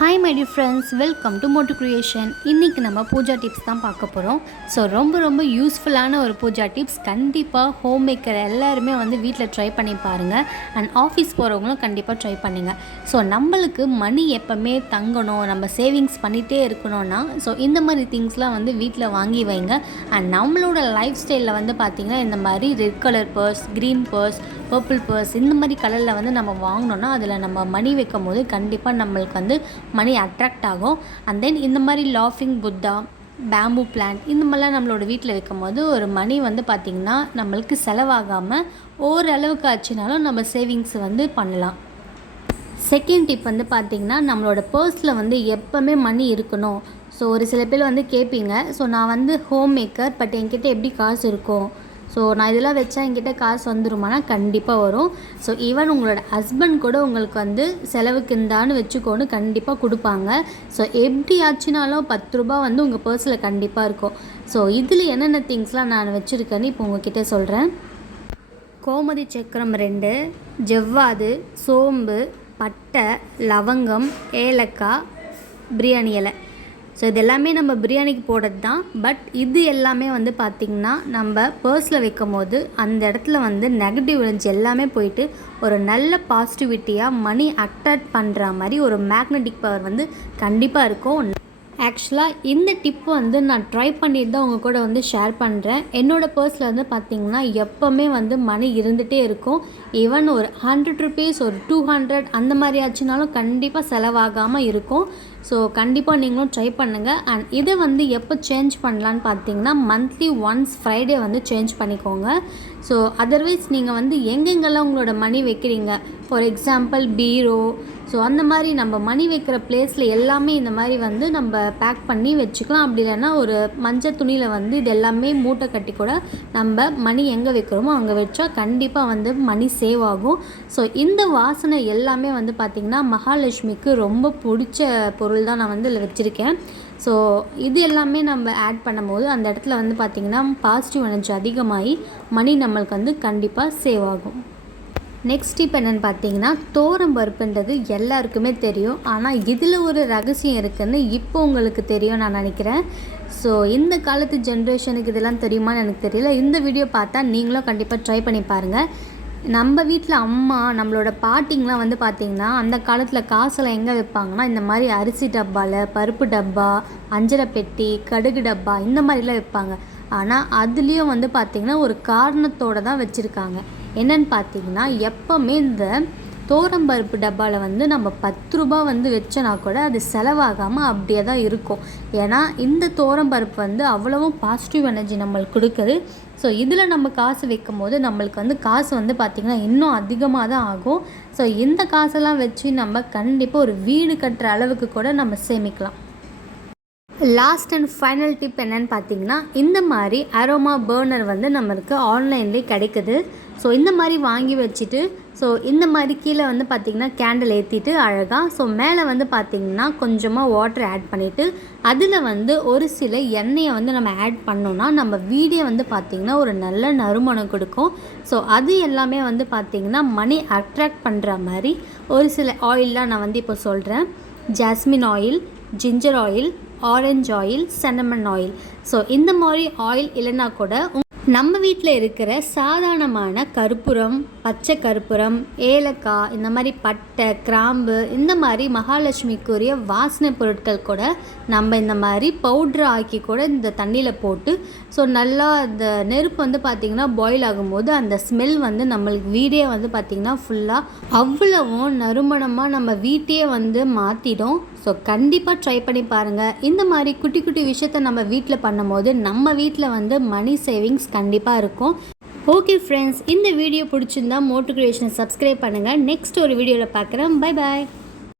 Hi my dear friends, welcome to Motu creation. இன்றைக்கி நம்ம Pooja tips தான் பார்க்க போகிறோம். ஸோ ரொம்ப யூஸ்ஃபுல்லான ஒரு பூஜா டிப்ஸ். கண்டிப்பாக ஹோம் மேக்கர் எல்லாருமே வீட்டில் ட்ரை பண்ணி பாருங்கள். அண்ட் ஆஃபீஸ் போகிறவங்களும் கண்டிப்பாக ட்ரை பண்ணுங்கள். ஸோ நம்மளுக்கு மணி எப்போவுமே தங்கணும், நம்ம சேவிங்ஸ் பண்ணிகிட்டே இருக்கணும்னா ஸோ இந்த மாதிரி திங்ஸ்லாம் வீட்டில் வாங்கி வைங்க. அண்ட் நம்மளோட லைஃப் ஸ்டைலில் பார்த்திங்கன்னா இந்த மாதிரி red colour purse, green purse, purple purse இந்த மாதிரி கலரில் நம்ம வாங்கினோன்னா அதில் நம்ம மணி வைக்கும் போது கண்டிப்பாக நம்மளுக்கு மணி அட்ராக்ட் ஆகும். அண்ட் தென் இந்த மாதிரி லாஃபிங் புத்தா, பேம்பூ பிளான்ட் இந்த மாதிரிலாம் நம்மளோட வீட்டில் வைக்கும் போது ஒரு மணி பார்த்திங்கன்னா நம்மளுக்கு செலவாகாமல் ஓரளவுக்கு ஆச்சுனாலும் நம்ம சேவிங்ஸ் பண்ணலாம். செகண்ட் டிப் பார்த்திங்கன்னா நம்மளோட பர்ஸில் எப்போவுமே மணி இருக்கணும். ஸோ ஒரு சில பேர் கேட்பீங்க, ஸோ நான் ஹோம் மேக்கர், பட் என்கிட்ட எப்படி காசு இருக்கும், ஸோ நான் இதெல்லாம் வச்சா என்கிட்ட காசு வந்துருமானா கண்டிப்பாக வரும். ஸோ ஈவன் உங்களோட ஹஸ்பண்ட் கூட உங்களுக்கு செலவுக்கு இந்தான்னு வச்சுக்கோன்னு கண்டிப்பாக கொடுப்பாங்க. ஸோ எப்படி ஆச்சுனாலும் 10 ரூபா உங்கள் பர்ஸில் கண்டிப்பாக இருக்கும். ஸோ இதில் என்னென்ன திங்ஸ்லாம் நான் வச்சுருக்கேன்னு இப்போ உங்ககிட்ட சொல்கிறேன். கோமதி சக்கரம் 2, ஜவ்வாது, சோம்பு, பட்டை, லவங்கம், ஏலக்காய், பிரியாணி இலை. ஸோ இது எல்லாமே நம்ம பிரியாணிக்கு போடுறது தான். பட் இது எல்லாமே பார்த்திங்கன்னா நம்ம பர்ஸில் வைக்கும் போது அந்த இடத்துல நெகட்டிவ் எனர்ஜி எல்லாமே போயிட்டு ஒரு நல்ல பாசிட்டிவிட்டியாக மணி அட்ராக்ட் பண்ணுற மாதிரி ஒரு மேக்னெட்டிக் பவர் கண்டிப்பாக இருக்கும். ஆக்சுவலாக இந்த டிப்பு நான் ட்ரை பண்ணிட்டு தான் உங்கள் கூட ஷேர் பண்ணுறேன். என்னோடய பர்ஸில் பார்த்திங்கன்னா எப்போவுமே மணி இருந்துகிட்டே இருக்கும். ஈவன் ஒரு 100 ருபீஸ், ஒரு 200 அந்த மாதிரி ஆச்சுனாலும் கண்டிப்பாக செலவாகாமல் இருக்கும். ஸோ கண்டிப்பாக நீங்களும் ட்ரை பண்ணுங்கள். அண்ட் இதை எப்போ சேஞ்ச் பண்ணலான்னு பார்த்தீங்கன்னா மந்த்லி ஒன்ஸ் ஃப்ரைடே சேஞ்ச் பண்ணிக்கோங்க. ஸோ அதர்வைஸ் நீங்கள் எங்கெங்கெல்லாம் உங்களோட மணி வைக்கிறீங்க, ஃபார் எக்ஸாம்பிள் பீரோ, ஸோ அந்த மாதிரி நம்ம மணி வைக்கிற பிளேஸில் எல்லாமே இந்த மாதிரி நம்ம பேக் பண்ணி வச்சுக்கலாம். அப்படி இல்லைன்னா ஒரு மஞ்சள் துணியில் இது எல்லாமே மூட்டை கட்டி கூட நம்ம மணி எங்கே வைக்கிறோமோ அங்கே வச்சா கண்டிப்பாக மணி சேவ் ஆகும். ஸோ இந்த வாசனை எல்லாமே பார்த்திங்கன்னா மகாலட்சுமிக்கு ரொம்ப பிடிச்ச பொருள் தான் நான் இதில் வச்சுருக்கேன். ஸோ இது எல்லாமே நம்ம ஆட் பண்ணும்போது அந்த இடத்துல பார்த்திங்கன்னா பாசிட்டிவ் எனர்ஜி அதிகமாகி மணி நம்மளுக்கு கண்டிப்பாக சேவ் ஆகும். நெக்ஸ்ட் டிப் என்னென்னு பார்த்தீங்கன்னா தோரம் பருப்புன்றது எல்லாருக்குமே தெரியும். ஆனால் இதில் ஒரு ரகசியம் இருக்குதுன்னு இப்போ உங்களுக்கு தெரியும் நான் நினைக்கிறேன். ஸோ இந்த காலத்து ஜென்ரேஷனுக்கு இதெல்லாம் தெரியுமான்னு எனக்கு தெரியல. இந்த வீடியோ பார்த்தா நீங்களும் கண்டிப்பாக ட்ரை பண்ணி பாருங்கள். நம்ம வீட்டில் அம்மா, நம்மளோட பாட்டிங்கெலாம் பார்த்திங்கன்னா அந்த காலத்தில் காசெல்லாம் எங்கே வைப்பாங்கன்னா இந்த மாதிரி அரிசி டப்பாவில், பருப்பு டப்பா, அஞ்சரை பெட்டி, கடுகு டப்பா இந்த மாதிரிலாம் வைப்பாங்க. ஆனால் அதுலேயும் பார்த்திங்கன்னா ஒரு காரணத்தோடு தான் வச்சுருக்காங்க. என்னென்னு பார்த்தீங்கன்னா எப்போவுமே இந்த தோரம்பருப்பு டப்பாவில் நம்ம 10 ரூபா வச்சோன்னா கூட அது செலவாகாமல் அப்படியே தான் இருக்கும். ஏன்னா இந்த தோரம்பருப்பு அவ்வளவும் பாசிட்டிவ் எனர்ஜி நம்மளுக்கு கொடுக்குது. ஸோ இதில் நம்ம காசு வைக்கும் போது நம்மளுக்கு காசு பார்த்திங்கன்னா இன்னும் அதிகமாக தான் ஆகும். ஸோ இந்த காசெல்லாம் வச்சு நம்ம கண்டிப்பாக ஒரு வீடு கட்டுற அளவுக்கு கூட நம்ம சேமிக்கலாம். லாஸ்ட் அண்ட் ஃபைனல் டிப் என்னென்னு பார்த்தீங்கன்னா இந்த மாதிரி அரோமா பர்னர் நம்மளுக்கு ஆன்லைன்லேயே கிடைக்குது. ஸோ இந்த மாதிரி வாங்கி வச்சுட்டு ஸோ இந்த மாதிரி கீழே பார்த்திங்கன்னா கேண்டில் ஏற்றிட்டு அழகாக ஸோ மேலே பார்த்திங்கன்னா கொஞ்சமாக வாட்டர் ஆட் பண்ணிவிட்டு அதில் ஒரு சில எண்ணெயை நம்ம ஆட் பண்ணோன்னா நம்ம வீடே பார்த்திங்கன்னா ஒரு நல்ல நறுமணம் கொடுக்கும். ஸோ அது எல்லாமே பார்த்திங்கன்னா மணி அட்ராக்ட் பண்ணுற மாதிரி ஒரு சில ஆயிலெலாம் நான் இப்போ சொல்கிறேன். Jasmine oil, ginger oil, orange oil, cinnamon oil. So இந்த மாதிரி ஆயில் இல்லைன்னா கூட நம்ம வீட்டில் இருக்கிற சாதாரணமான கற்பூரம், பச்சை கற்பூரம், ஏலக்காய், இந்த மாதிரி பட்டை, கிராம்பு இந்த மாதிரி மகாலட்சுமிக்குரிய வாசனை பொருட்கள் கூட நம்ம இந்த மாதிரி பவுட்ரு ஆக்கி கூட இந்த தண்ணியில் போட்டு ஸோ நல்லா இந்த நெருப்பு பார்த்திங்கன்னா பாயில் ஆகும்போது அந்த ஸ்மெல் நம்மளுக்கு வீடே பார்த்திங்கன்னா ஃபுல்லாக அவ்வளவும் நறுமணமாக நம்ம வீட்டையே மாற்றிடும். ஸோ கண்டிப்பாக ட்ரை பண்ணி பாருங்கள். இந்த மாதிரி குட்டி குட்டி விஷயத்த நம்ம வீட்டில் பண்ணும்போது நம்ம வீட்டில் மணி சேவிங்ஸ் கண்டிப்பாக இருக்கும். ஓகே ஃப்ரெண்ட்ஸ், இந்த வீடியோ பிடிச்சிருந்தா மோட்டு கிரியேஷனை சப்ஸ்கிரைப் பண்ணுங்கள். நெக்ஸ்ட் ஒரு வீடியோவில் பார்க்குறேன். Bye bye.